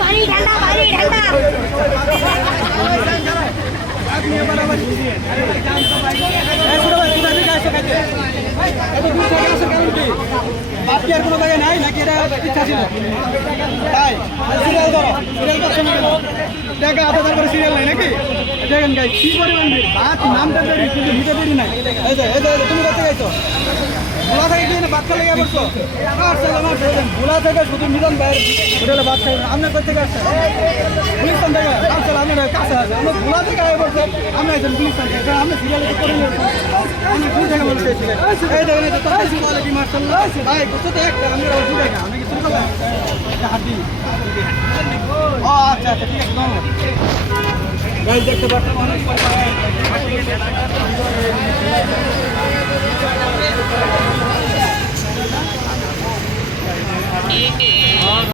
পানি ঠান্ডা পানি ঠান্ডা বাকি আর কোনো জায়গায় নাই নাকি এটা ইচ্ছা ছিল তাই সিরিয়াল ধরো সিরিয়াল করছো না কেন টাকা আধা করে সিরিয়াল নাই নাকি দেখেন গাই কি পরিমাণ ভাত নামটা দেরি কিন্তু নিতে দেরি নাই এই যে তুমি করতে যাইছো ভোলা থেকে কি ভাত খেলে গিয়ে বলছো ভোলা থেকে শুধু মিলন ভাইয়ের হোটেলে ভাত খাই আপনার কোথা থেকে আসছেন গুলিস্তান থেকে আসলে আপনার কাছে আছে আমরা ভোলা থেকে আগে বলছে আমরা একজন গুলিস্তান থেকে আমরা সিরিয়ালে করে নিয়েছি অনেক দূর থেকে বলতে এসেছিলেন এই দেখেন এই তো কোয়ালিটি মার্শাল্লাহ ভাই কত দেখ আমরা ওষুধ দেখা আমি কি শুরু করলাম হাতি ও আচ্ছা আচ্ছা ঠিক আছে ধন্যবাদ গাইজ দেখতে পাচ্ছেন অনেক